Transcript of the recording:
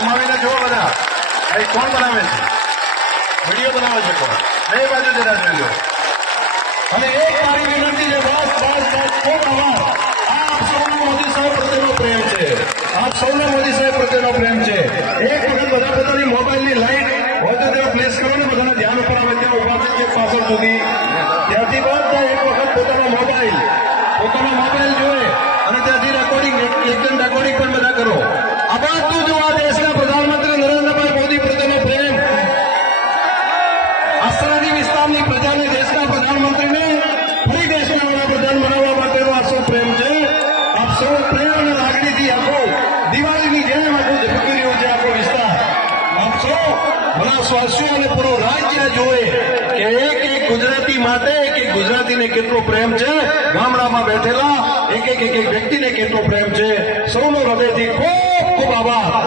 ગુમાવીને જુઓ બધા ભાઈ કોણ બનાવે છે વીડિયો બનાવે છે કોણ બે બાજુ જોઈ અને એક મારી વિનંતી છે બસ બસ બસ ખૂબ આભાર આપ સૌનો મોદી પ્રત્યેનો પ્રેમ છે આપ સૌનો મોદી પ્રત્યેનો પ્રેમ છે એક વખત બધા પોતાની મોબાઈલની લાઈટ તો ધ્યાન ઉપર આવે છે પાછળ સુધી ત્યાંથી બધા એક વખત પોતાનો મોબાઈલ પોતાનો મોબાઈલ અને પૂરો રાજ્ય જોવે કે એક એક ગુજરાતી માટે એક એક ગુજરાતીને કેટલો પ્રેમ છે? ગામડામાં બેઠેલા એક એક એક વ્યક્તિને કેટલો પ્રેમ છે? સૌનો હૃદયથી ખૂબ ખૂબ આભાર.